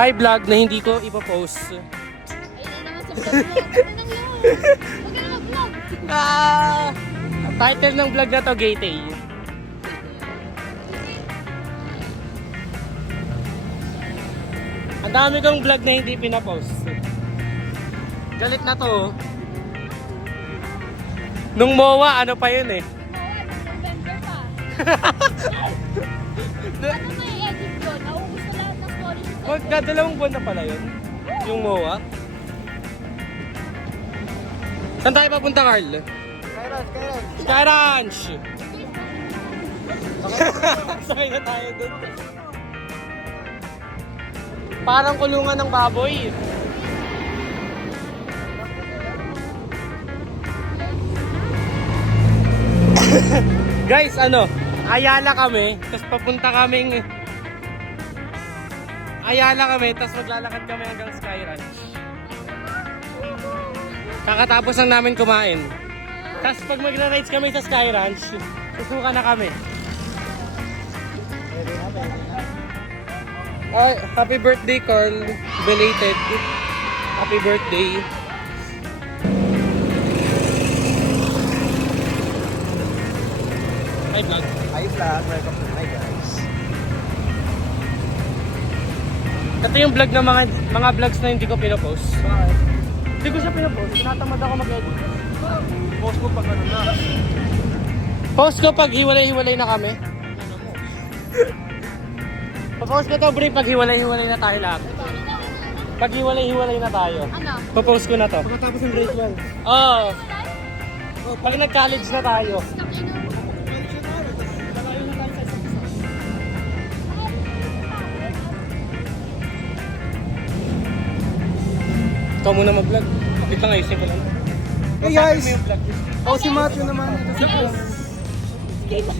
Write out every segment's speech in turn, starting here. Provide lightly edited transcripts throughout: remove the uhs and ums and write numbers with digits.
Hi vlog na hindi ko ipopost. Ayun na naman sa vlog mo. Ano nang yun? Huwag ka na mag-vlog. Title ng vlog na to, Gaytay. Ang dami kong vlog na hindi pinapost. Galit na to. Nung MOA, ano pa yun eh. November pa. Ano may edit ko? Nauubos na lahat ng stories ko. Magdadalawang buwan na pala yun. Yung MOA. Saan tayo papunta, Carl? Sky Ranch! Sakay na tayo dun. Parang kulungan ng baboy. Guys, ano? Ayala kami, tapos papunta kaming Ayala kami, tapos maglalakad kami hanggang Sky Ranch. Kakatapos lang namin kumain. Tapos pag magra-rides kami sa Sky Ranch, susuka na kami. Ay, happy birthday, Carl. Belated. Happy birthday. Hi, vlog. Hi vlog, welcome to my guys. Ito yung vlog ng mga vlogs na hindi ko pinopost. Bakit? Hindi ko siya pinopost. Tinatamad ako mag-edit. Post ko pag ano na. Post ko pag hiwalay-hiwalay na kami. Post ko to, Bri, pag hiwalay-hiwalay na tayo lahat. Pag hiwalay-hiwalay na tayo. Ano? Post ko na to. Pagkatapos ng grade 12. Oo. Pag nag-college na tayo. Ikaw muna mag-vlog. Wait lang, ayusin ko lang. Hey guys! Mo yung vlog. Oh, si Matthew naman. Ito si Chris.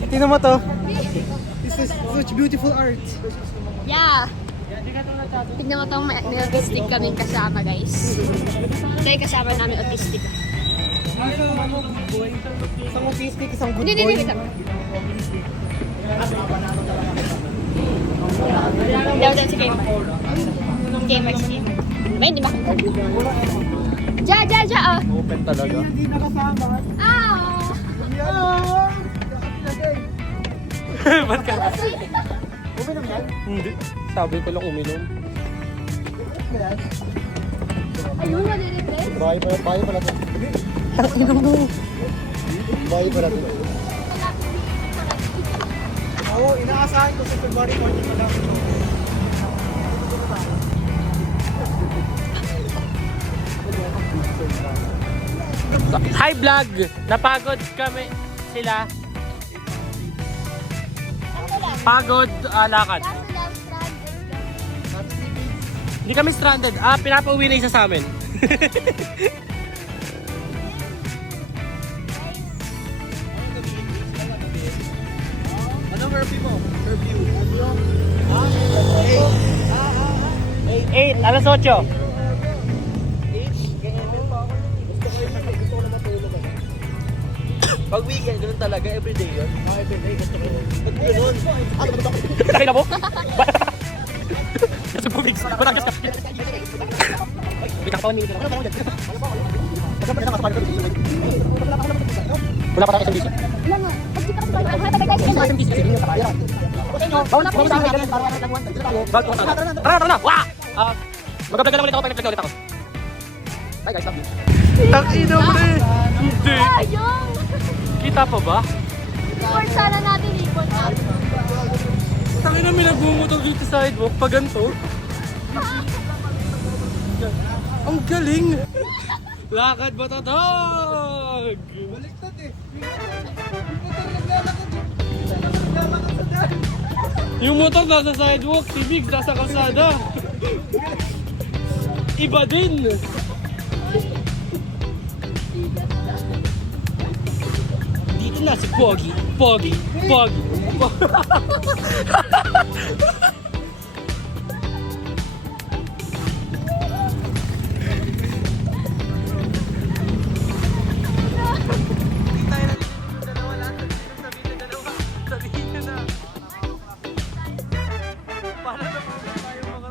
Tingnan mo to. This is such beautiful art. Yeah. Tignan mo itong may autistic kaming kasama, guys. Ito yung kasama namin autistic. Isang autistic, isang good Hindi, boy. wait lang. Daw si Gamer. Gamer si Gamer. May hindi makita. Ja, oh. Open talaga. Hindi nakasama. Ow! Ba't ka? Open naman yan? Hindi. Sabi ko lang uminom. Ayun, mali-replace. Bahay pala to. Bahay pala to. Oo, inaasahan ko sa February 14 pa lang. Hi vlog! Napagod kami sila. Pagod lakad. Kaso lang, stranded. Hindi kami stranded. Pinapauwi na isa sa amin. Anong curfew mo? Curfew. 8, alas 8. Pag weekend, ganun talaga, everyday yun. Mga everyday, gusto ko yun. Pag ganun, Nakita mo? Nasa bubig. Parang just ka. Wait, nakatawan nito. Wala pa tayo isang bisyo. Wala nga. Pag di ka kasi tayo, ay, patay tayo. Isang bisyo. Bawal na sa akin. Tara na! Wah! Mag-vlog na ulit ako pag nag-vlog ulit ako. Bye guys, love you. Takina mo na eh! Hindi! Sayang! Kita pa ba? Or sana natin ipon natin. Takina may nagbumutog dito sa sidewalk pa ganito. Ang galing! Lakad ba tatag? Baliktad eh. Yung motor nasa sidewalk, si Biggs nasa kalsada. Iba din! Dito na si Pogi. Para na tayo mga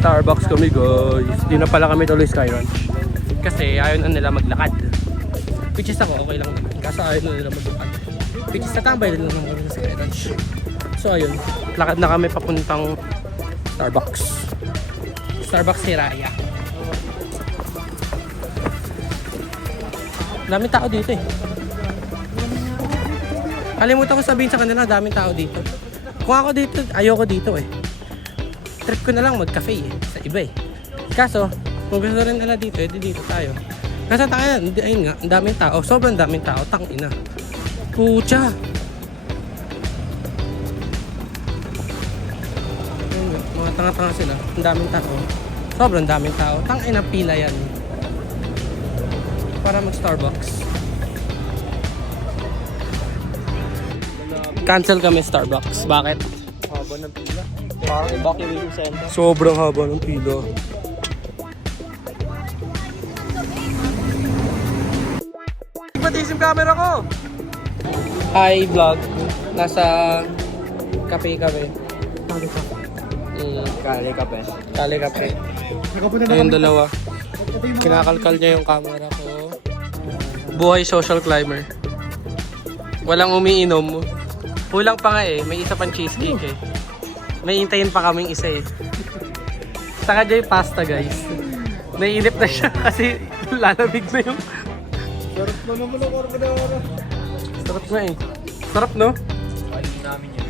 Starbucks kami guys. Di na pala kami tuloy Sky Ranch. Kasi ayaw na nila maglakad. Which is ako, okay lang naman. Kaso ayaw na nila maglakad. Which is tatambay na lang kami sa Sky Ranch. So ayun, lakad na kami papuntang Starbucks. Starbucks Hiraya. Daming tao dito eh. Kalimutan ko sabihin sa kanila, daming tao dito. Kung ako dito, ayoko dito eh. Trip ko na lang mag-cafe eh, sa iba eh. Kaso, kung gusto rin nila dito, edi dito tayo. Kaso tayo, ayun nga, ang daming tao. Sobrang daming tao, tangina. Pucha! Ayun nga, mga tanga-tanga sila. Ang daming tao. Sobrang daming tao. Tangina, pila yan. Para mag-Starbucks. Cancel kami Starbucks. Bakit? Haba ng pila. Parang evacuation center. Sobrang haba ng pila. Patisim camera ko! Hi vlog. Nasa cafe kami. Kali ka pa. Kali cafe. Nakapunta na Ayun kami. dalawa. Kinakalkal niya yung camera ko. Buhay social climber. Walang umiinom. Kulang pa nga eh. May isa pang cheesecake eh. May hintayin pa kaming isa eh. Saka dyan yung pasta guys. Naiinip na siya kasi lalamig na yung... Sarap na naman ang carbonara. Sarap nga eh. Sarap no? namin yun.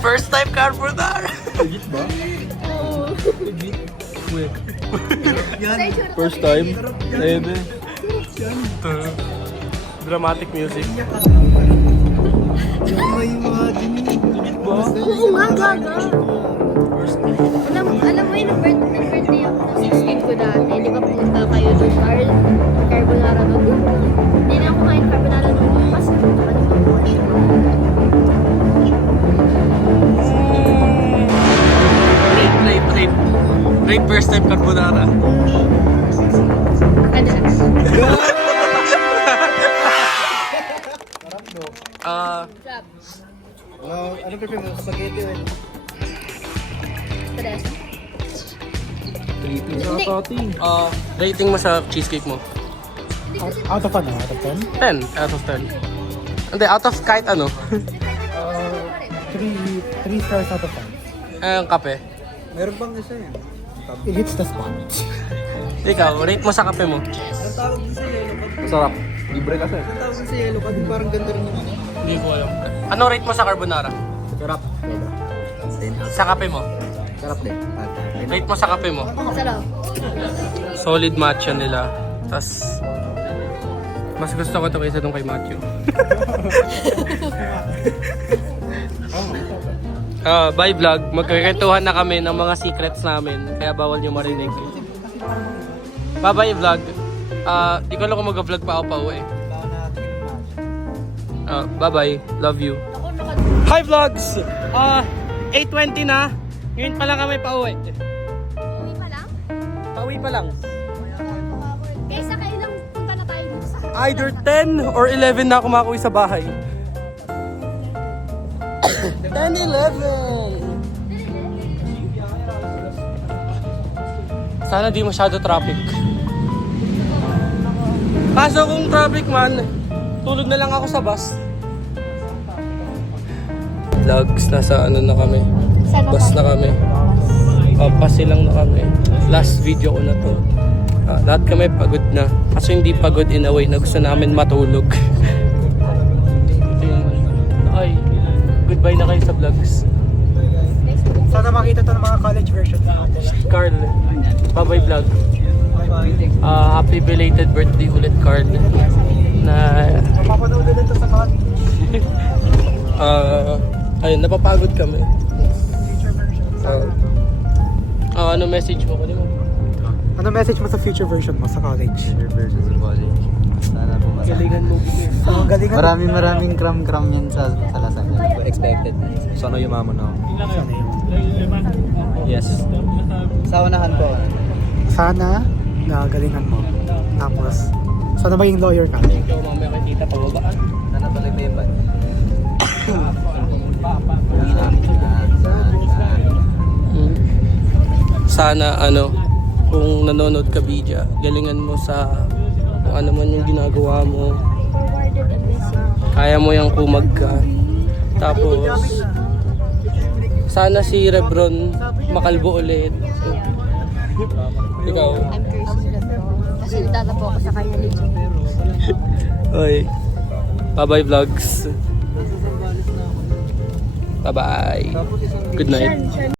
First time carbonara! Legit ba? Oo. First time? Ebe. Dramatic music. Yung may mga legit ba? Oo nga, gaga. Alam mo yun, nag-birthday ako ng 16 ko dati. Di ba pumunta kayo doon, Carl? Carbonara doon. Hindi na ako kumain carbonara doon. Mas pumunta ka doon. Rate first time carbonara. Ano na? Sarap. Ano prepare mo? Spaghetti eh. Tres. Hindi. Rating mo sa cheesecake mo? Out of ano? Out of 10? 10 out of 10. Hindi, out of kahit ano. 3 stars out of 5. Ang kape. Meron bang isa yan? It hits the spot. Ikaw, rate mo sa kape mo. Ang tawag din sa yellow card. Sarap. Libre kasi. Ang tawag din sa yellow card, parang ganda rin naman. Hindi ko alam. Ano rate mo sa carbonara? Sarap. Sa kape mo? Sarap din. Rate mo sa kape mo? Sarap. Solid matcha nila. Tas mas gusto ko ito kaysa dun kay Matthew. Bye vlog. Magkikwentuhan na kami ng mga secrets namin. Kaya bawal nyo marinig. Bye bye vlog. Di ko alam kung mag-vlog pa ako pa uwi. Bye bye. Love you. Hi vlogs! 8:20 na. Ngayon pa lang kami pa uwi. Uwi pa lang? Pauwi pa lang. Kaysa kailang punta na tayo dun sa... Either 10 or 11 na ako makauwi sa bahay. 10, 11! Sana di masyado traffic. Kaso kung traffic man, tulog na lang ako sa bus. Vlogs, nasa ano na kami. Bus na kami. Pasilang na kami. Last video ko na to. Lahat kami pagod na. Kaso hindi pagod in a way na gusto namin matulog. Ito yung... Ay, goodbye na kayo sa vlogs. Sana makita to ng mga college version natin. Carl, bye-bye vlog. Happy belated birthday ulit, Carl. Na... Mapapanood din to sa college. Ayun, napapagod kami. Future version. Ano message mo? Kunin mo. Ano message mo sa future version mo sa college? Future versus college. Sana po Galingan mo, Bigir. Ang galing Maraming kram yan sa Lasal. Expected. Sana yumaman ako. Yes. Sa unahan po. Sana nagalingan mo. Tapos, sana maging lawyer ka. Thank you, mamaya kay tita pababa. Sana tuloy pa yung ban. sana kung nanonood ka Bija, galingan mo sa kung ano man yung ginagawa mo. Forwarded a message. Kaya mo yung kumag ka. Tapos sana si Rebron makalbo ulit. Ikaw. I'm cursing na bro. Kasi natatapo ako sa kanya legit. Oy. Bye-bye vlogs. Bye-bye. Good night.